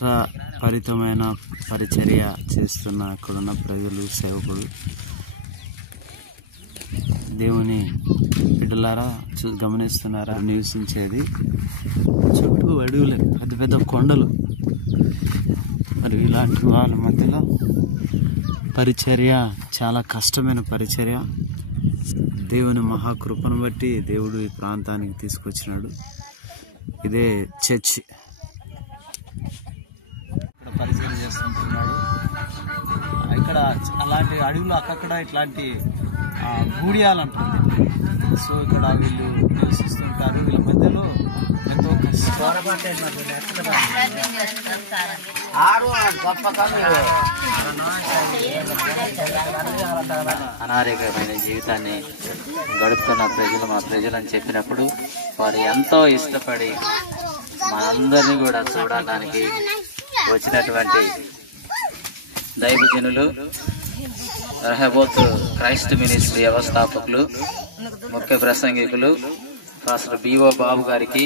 పరితమైన పరిచర్య చేస్తున్న అక్కడున్న ప్రజలు, సేవకులు, దేవుని బిడ్డలారా గమనిస్తున్నారా? నివసించేది చుట్టూ అడవులు, పెద్ద పెద్ద కొండలు. మరి ఇలాంటి వాళ్ళ మధ్యలో పరిచర్య చాలా కష్టమైన పరిచర్య. దేవుని మహాకృపను బట్టి దేవుడు ఈ ప్రాంతానికి తీసుకొచ్చినాడు. ఇదే చర్చ్. ఇక్కడ పరిచర్య చేస్తుంటున్నాడు. ఇక్కడ అలాంటి అడవులు అక్కడక్కడ ఇట్లాంటి గూడియాలంటుంది. సో ఇక్కడ వీళ్ళు నివసిస్తుంటారు. వీళ్ళ మధ్యలో ఎంతో అనారోగ్యమైన జీవితాన్ని గడుపుతున్న ప్రజలు మా ప్రజలు అని చెప్పినప్పుడు వారు ఎంతో ఇష్టపడి మనందరినీ కూడా చూడడానికి వచ్చినటువంటి దైవజనులు, రెహోబోత్ క్రైస్ట్ మినిస్ట్రీ వ్యవస్థాపకులు, ముఖ్య ప్రసంగికులు పాస్టర్ బిఓ బాబు గారికి